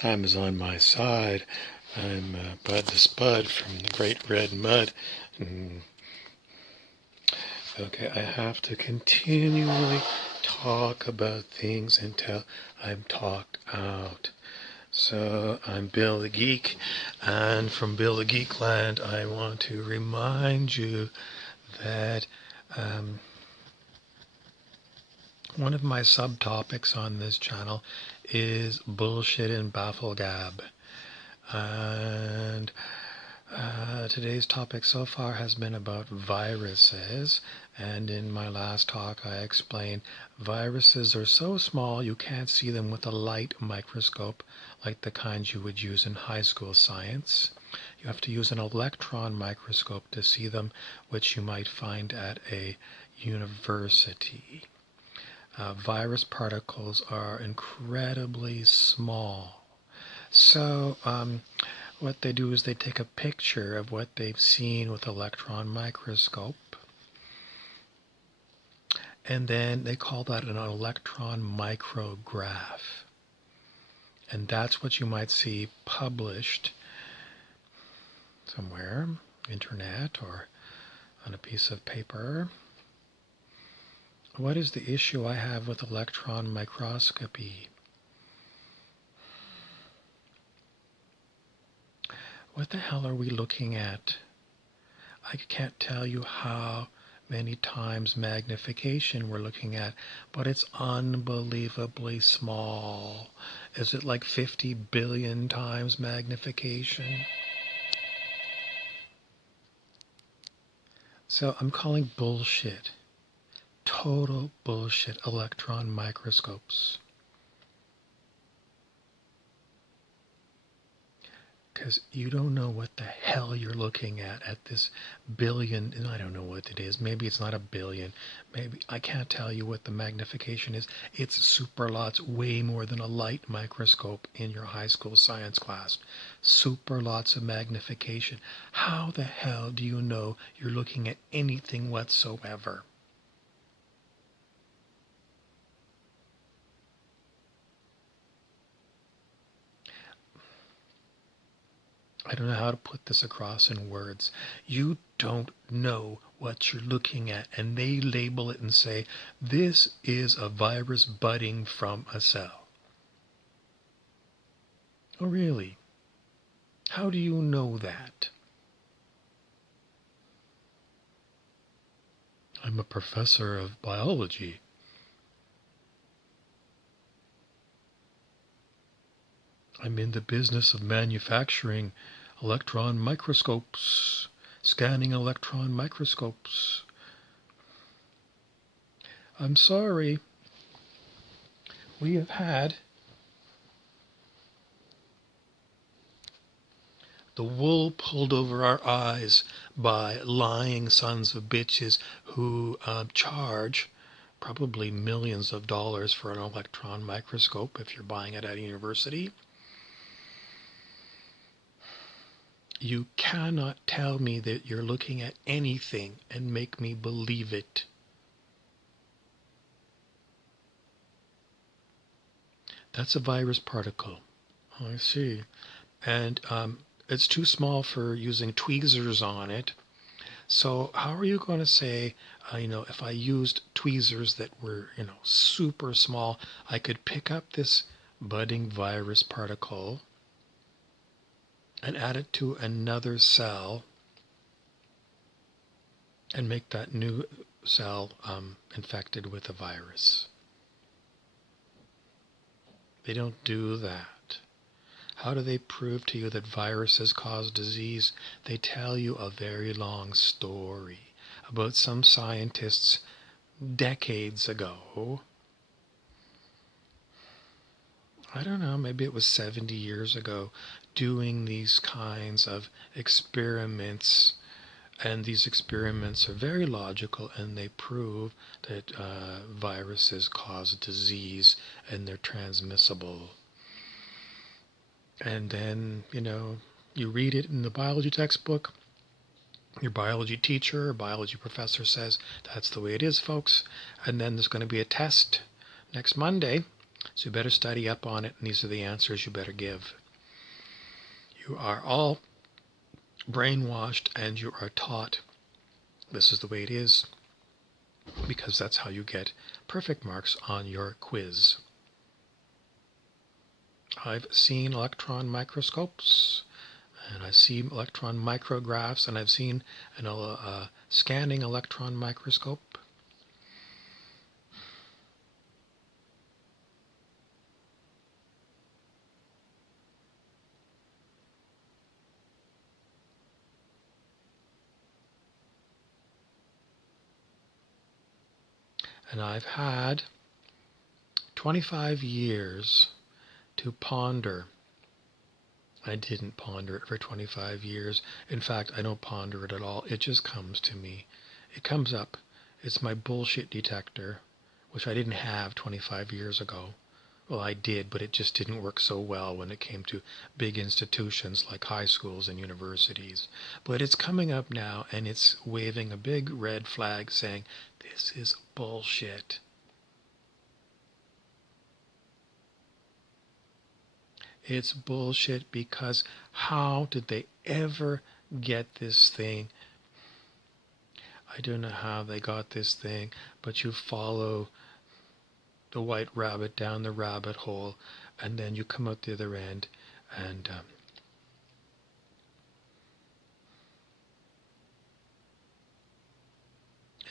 Time is on my side. I'm Bud the Spud from the Great Red Mud. Okay, I have to continually talk about things until I'm talked out. So I'm Bill the Geek, and from Bill the Geek Land, I want to remind you that one of my subtopics on this channel is bullshit and bafflegab. And today's topic so far has been about viruses, and in my last talk I explained viruses are so small you can't see them with a light microscope like the kinds you would use in high school science. You have to use an electron microscope to see them, which you might find at a university. Virus particles are incredibly small. So what they do is they take a picture of what they've seen with electron microscope, and then they call that an electron micrograph. And that's what you might see published somewhere, internet or on a piece of paper. What is the issue I have with electron microscopy? What the hell are we looking at? I can't tell you how many times magnification we're looking at, but it's unbelievably small. Is it like 50 billion times magnification? So I'm calling bullshit, total bullshit, electron microscopes. Because you don't know what the hell you're looking at this billion, and I don't know what it is. Maybe it's not a billion. Maybe I can't tell you what the magnification is. It's super lots, way more than a light microscope in your high school science class. Super lots of magnification. How the hell do you know you're looking at anything whatsoever? I don't know how to put this across in words. You don't know what you're looking at, and they label it and say, this is a virus budding from a cell. Oh, really? How do you know that? I'm a professor of biology. I'm in the business of manufacturing electron microscopes, scanning electron microscopes. I'm sorry. We have had the wool pulled over our eyes by lying sons of bitches who charge probably millions of dollars for an electron microscope if you're buying it at a university. You cannot tell me that you're looking at anything and make me believe it. That's a virus particle. Oh, I see. And it's too small for using tweezers on it. So how are you going to say, if I used tweezers that were, super small, I could pick up this budding virus particle and add it to another cell and make that new cell infected with a virus? They don't do that. How do they prove to you that viruses cause disease? They tell you a very long story about some scientists decades ago. I don't know, maybe it was 70 years ago, doing these kinds of experiments. And these experiments are very logical, and they prove that viruses cause disease and they're transmissible. And then, you read it in the biology textbook. Your biology teacher or biology professor says, that's the way it is, folks. And then there's going to be a test next Monday. So you better study up on it, and these are the answers you better give. You are all brainwashed, and you are taught this is the way it is, because that's how you get perfect marks on your quiz. I've seen electron microscopes, and I've seen electron micrographs, and I've seen a scanning electron microscope. And I've had 25 years to ponder. I didn't ponder it for 25 years. In fact, I don't ponder it at all. It just comes to me. It comes up. It's my bullshit detector, which I didn't have 25 years ago. Well, I did, but it just didn't work so well when it came to big institutions like high schools and universities. But it's coming up now, and it's waving a big red flag saying, this is bullshit. It's bullshit, because how did they ever get this thing? I don't know how they got this thing, but you follow the white rabbit down the rabbit hole, and then you come out the other end, and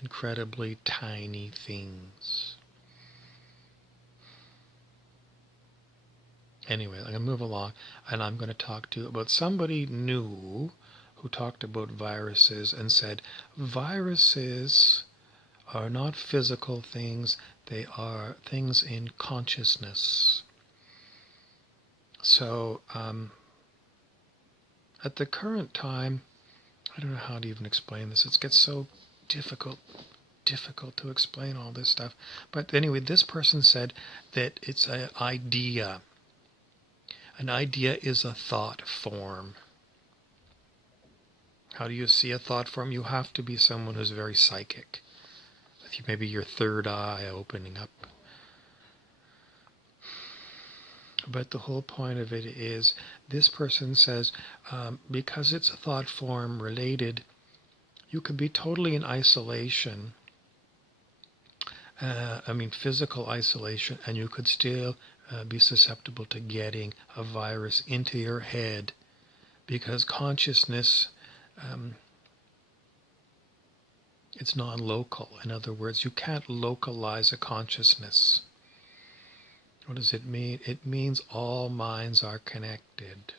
incredibly tiny things. Anyway, I'm going to move along, and I'm going to talk to you about somebody new who talked about viruses and said viruses are not physical things, they are things in consciousness. So at the current time, I don't know how to even explain this. It gets so difficult to explain all this stuff. But anyway, this person said that it's an idea. An idea is a thought form. How do you see a thought form? You have to be someone who's very psychic. Maybe your third eye opening up. But the whole point of it is, this person says, because it's a thought form related, you could be totally in isolation. Physical isolation, and you could still be susceptible to getting a virus into your head, because consciousness, it's non-local. In other words, you can't localize a consciousness. What does it mean? It means all minds are connected.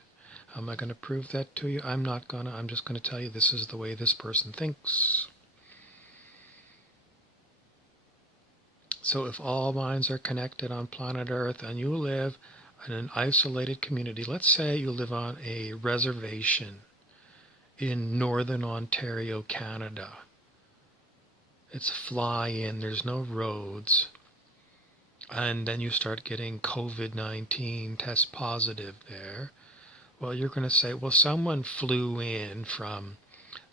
How am I going to prove that to you? I'm not going to. I'm just going to tell you this is the way this person thinks. So if all minds are connected on planet Earth, and you live in an isolated community, let's say you live on a reservation in northern Ontario, Canada. It's fly-in, there's no roads. And then you start getting COVID-19 test positive there. Well, you're going to say, well, someone flew in from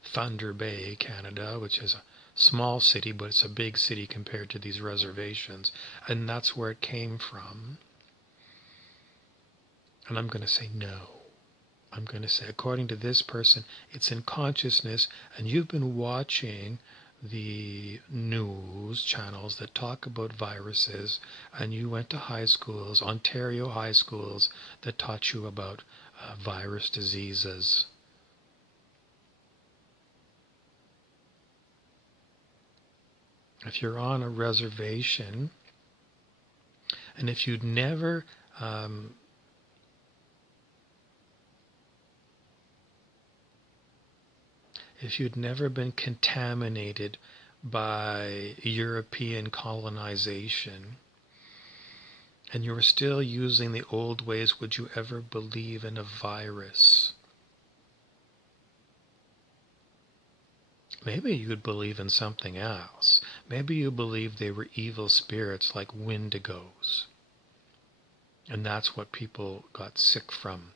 Thunder Bay, Canada, which is a small city, but it's a big city compared to these reservations, and that's where it came from. And I'm going to say no. I'm going to say, according to this person, it's in consciousness, and you've been watching the news channels that talk about viruses, and you went to high schools, Ontario high schools, that taught you about virus diseases. If you're on a reservation, and if you'd never been contaminated by European colonization, and you were still using the old ways, would you ever believe in a virus? Maybe you'd believe in something else. Maybe you believe they were evil spirits like wendigos. And that's what people got sick from.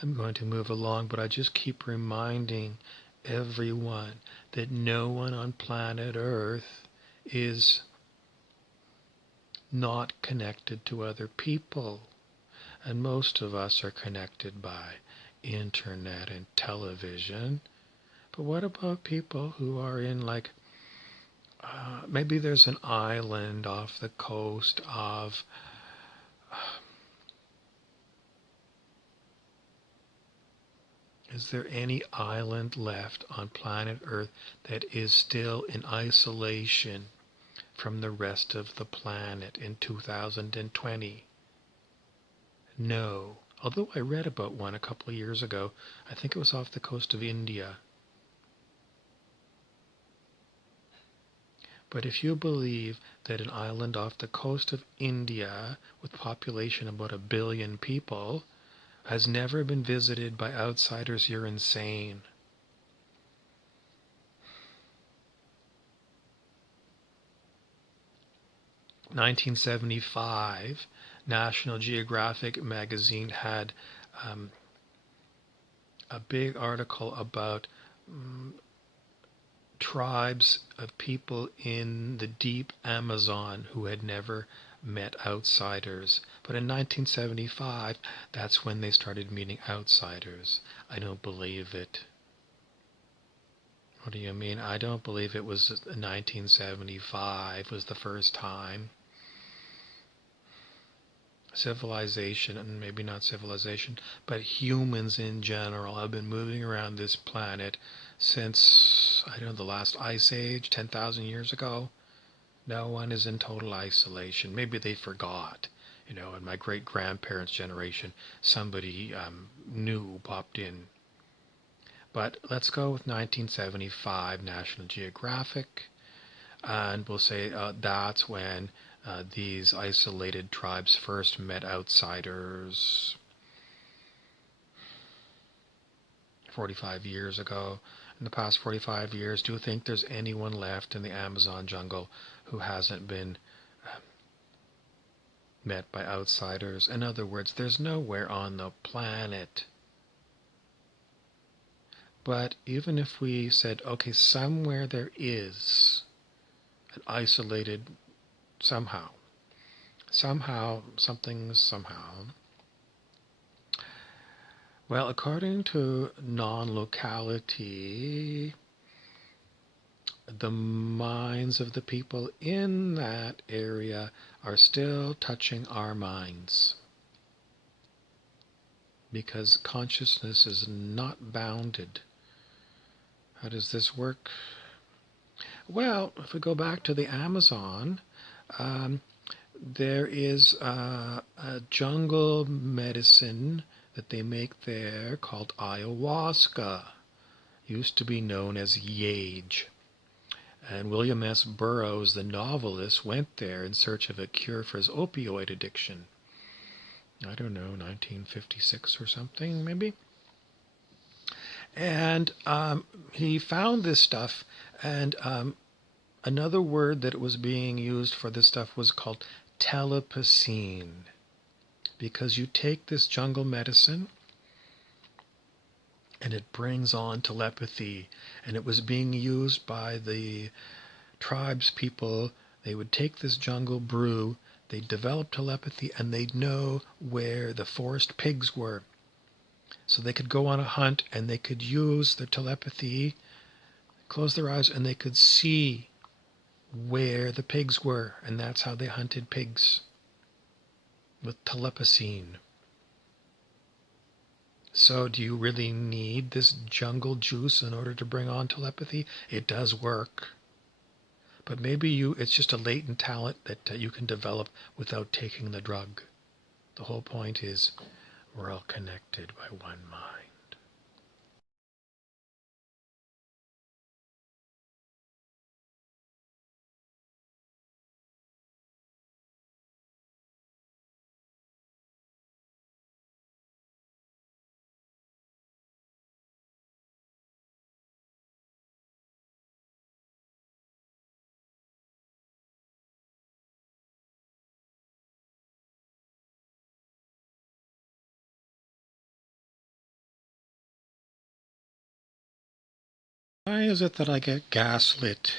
I'm going to move along, but I just keep reminding everyone that no one on planet Earth is not connected to other people. And most of us are connected by internet and television. But what about people who are in maybe there's an island off the coast of is there any island left on planet Earth that is still in isolation from the rest of the planet in 2020? No. Although I read about one a couple of years ago. I think it was off the coast of India. But if you believe that an island off the coast of India, with population about 1 billion people, has never been visited by outsiders, you're insane. In 1975, National Geographic magazine had a big article about tribes of people in the deep Amazon who had never met outsiders. But in 1975, that's when they started meeting outsiders. I don't believe it. What do you mean? I don't believe it was 1975 was the first time. Civilization, and maybe not civilization, but humans in general have been moving around this planet since, I don't know, the last ice age, 10,000 years ago. No one is in total isolation. Maybe they forgot. In my great-grandparents' generation, somebody new popped in. But let's go with 1975 National Geographic, and we'll say that's when these isolated tribes first met outsiders 45 years ago. In the past 45 years, do you think there's anyone left in the Amazon jungle who hasn't been met by outsiders? In other words, there's nowhere on the planet. But even if we said, okay, somewhere there is an isolated somehow, something's somehow. Well, according to non-locality, the minds of the people in that area are still touching our minds, because consciousness is not bounded. How does this work? Well, if we go back to the Amazon, there is a jungle medicine that they make there called ayahuasca. Used to be known as yage. And William S. Burroughs, the novelist, went there in search of a cure for his opioid addiction. I don't know, 1956 or something, maybe. And he found this stuff, and another word that was being used for this stuff was called telepocene, because you take this jungle medicine and it brings on telepathy, and it was being used by the tribes people. They would take this jungle brew, they'd develop telepathy, and they'd know where the forest pigs were. So they could go on a hunt and they could use their telepathy, close their eyes, and they could see where the pigs were, and that's how they hunted pigs, with telepocene. So do you really need this jungle juice in order to bring on telepathy? It does work. But maybe it's just a latent talent that you can develop without taking the drug. The whole point is we're all connected by one mind. Why is it that I get gaslit?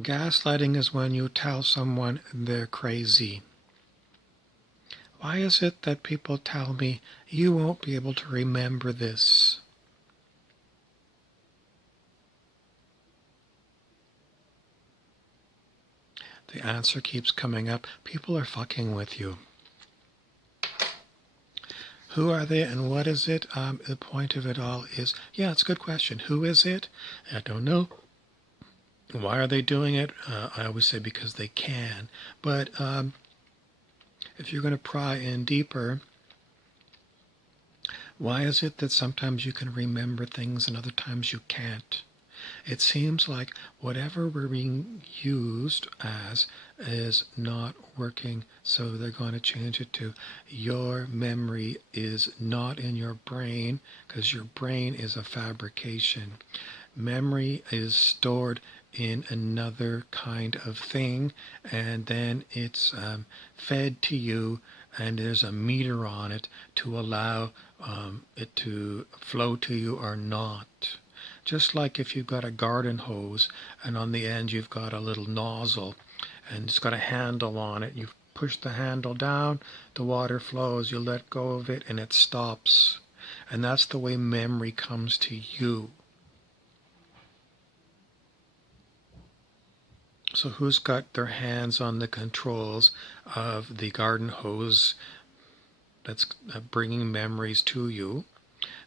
Gaslighting is when you tell someone they're crazy. Why is it that people tell me, you won't be able to remember this? The answer keeps coming up. People are fucking with you. Who are they and what is it? The point of it all is, yeah, it's a good question. Who is it? I don't know. Why are they doing it? I always say because they can. But if you're going to pry in deeper, why is it that sometimes you can remember things and other times you can't? It seems like whatever we're being used as is not working, so they're going to change it to your memory is not in your brain because your brain is a fabrication. Memory is stored in another kind of thing, and then it's fed to you, and there's a meter on it to allow it to flow to you or not. Just like if you've got a garden hose and on the end you've got a little nozzle and it's got a handle on it. You push the handle down, the water flows, you let go of it and it stops. And that's the way memory comes to you. So who's got their hands on the controls of the garden hose that's bringing memories to you?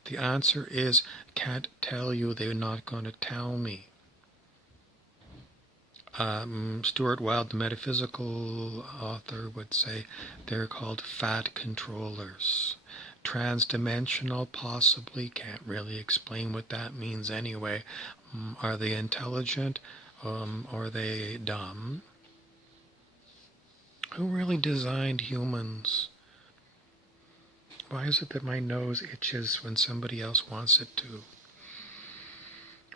The answer is, can't tell you, they're not going to tell me. Stuart Wilde, the metaphysical author, would say they're called fat controllers. Transdimensional, possibly, can't really explain what that means anyway. Are they intelligent? Or are they dumb? Who really designed humans? Why is it that my nose itches when somebody else wants it to?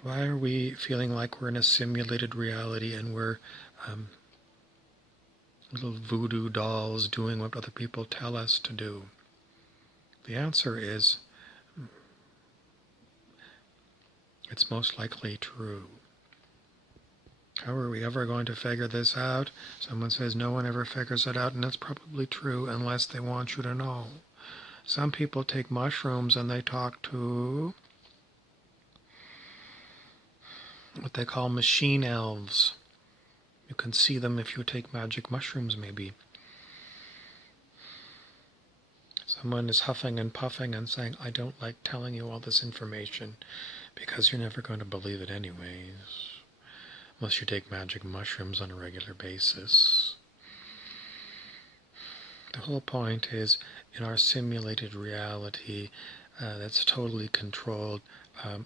Why are we feeling like we're in a simulated reality and we're little voodoo dolls doing what other people tell us to do? The answer is, it's most likely true. How are we ever going to figure this out? Someone says no one ever figures it out, and that's probably true unless they want you to know. Some people take mushrooms and they talk to what they call machine elves. You can see them if you take magic mushrooms, maybe. Someone is huffing and puffing and saying, I don't like telling you all this information because you're never going to believe it anyways, unless you take magic mushrooms on a regular basis. The whole point is, in our simulated reality that's totally controlled,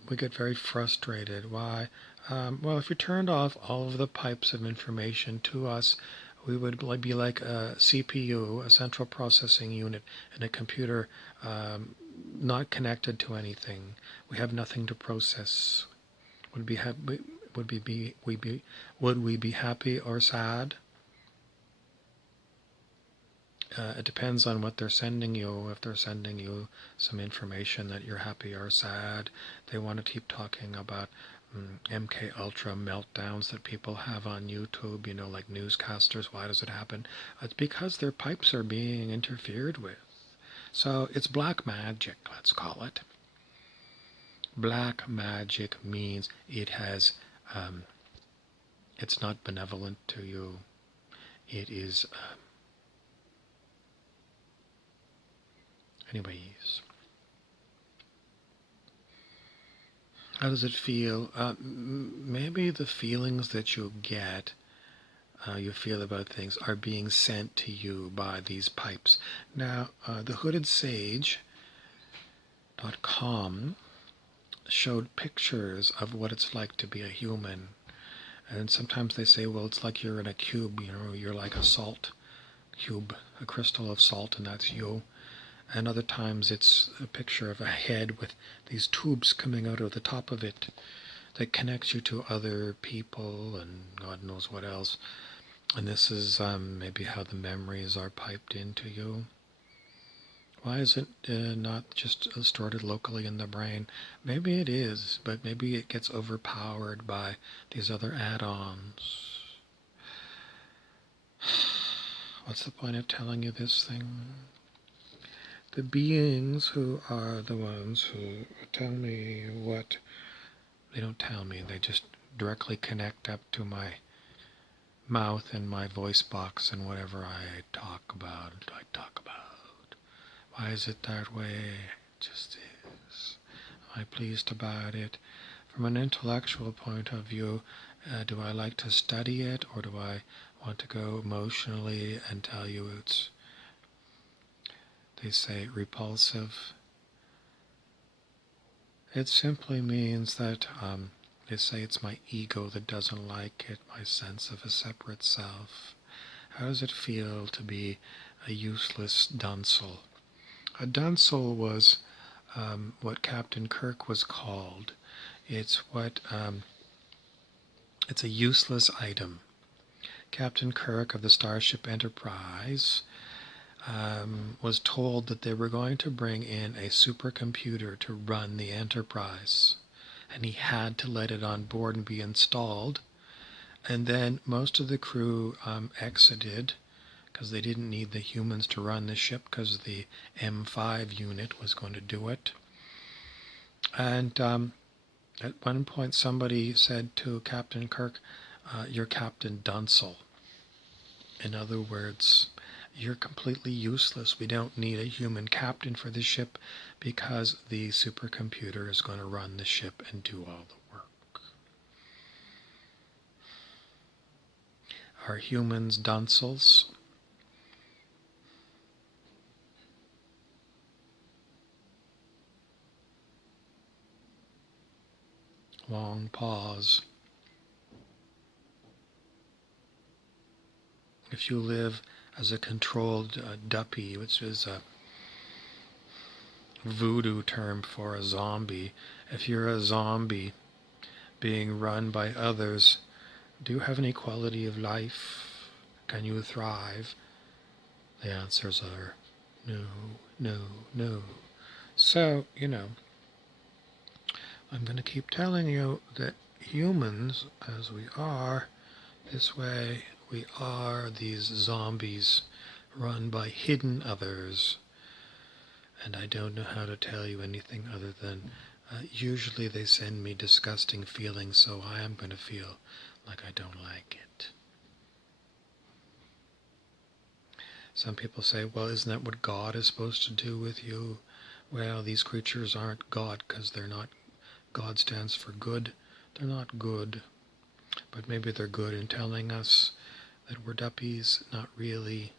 we get very frustrated. Why? Well, if you turned off all of the pipes of information to us, we would be like a CPU, a central processing unit, in a computer not connected to anything. We have nothing to process. Would we be happy or sad? It depends on what they're sending you. If they're sending you some information that you're happy or sad, they want to keep talking about MK Ultra meltdowns that people have on YouTube, like newscasters. Why does it happen? It's because their pipes are being interfered with. So it's black magic, let's call it. Black magic means it has, it's not benevolent to you. It is, anyways. How does it feel? Maybe the feelings that you get, you feel about things, are being sent to you by these pipes. Now, thehoodedsage.com showed pictures of what it's like to be a human. And sometimes they say, well, it's like you're in a cube, you're like a salt cube, a crystal of salt, and that's you. And other times it's a picture of a head with these tubes coming out of the top of it that connects you to other people and God knows what else. And this is maybe how the memories are piped into you. Why is it not just stored locally in the brain? Maybe it is, but maybe it gets overpowered by these other add-ons. What's the point of telling you this thing? The beings who are the ones who tell me what, they don't tell me, they just directly connect up to my mouth and my voice box, and whatever I talk about, I talk about. Why is it that way? It just is. Am I pleased about it? From an intellectual point of view, do I like to study it, or do I want to go emotionally and tell you it's, they say, repulsive? It simply means that they say it's my ego that doesn't like it, my sense of a separate self. How does it feel to be a useless dunce? A dunce was what Captain Kirk was called. It's what it's a useless item. Captain Kirk of the Starship Enterprise was told that they were going to bring in a supercomputer to run the Enterprise, and he had to let it on board and be installed. And then most of the crew exited because they didn't need the humans to run the ship, because the M5 unit was going to do it. And at one point somebody said to Captain Kirk, "You're Captain Dunsel." In other words, you're completely useless. We don't need a human captain for the ship because the supercomputer is going to run the ship and do all the work. Are humans Dunsels? Long pause. If you live as a controlled duppy, which is a voodoo term for a zombie, if you're a zombie being run by others, do you have any quality of life? Can you thrive? The answers are no, no, no. So, I'm going to keep telling you that humans, as we are, this way, we are these zombies run by hidden others. And I don't know how to tell you anything other than usually they send me disgusting feelings, so I am going to feel like I don't like it. Some people say, well, isn't that what God is supposed to do with you? Well, these creatures aren't God because they're not. God stands for good. They're not good. But maybe they're good in telling us that we're duppies. Not really.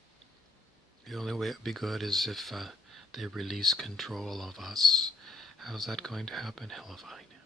The only way it would be good is if they release control of us. How's that going to happen? Hell if I know.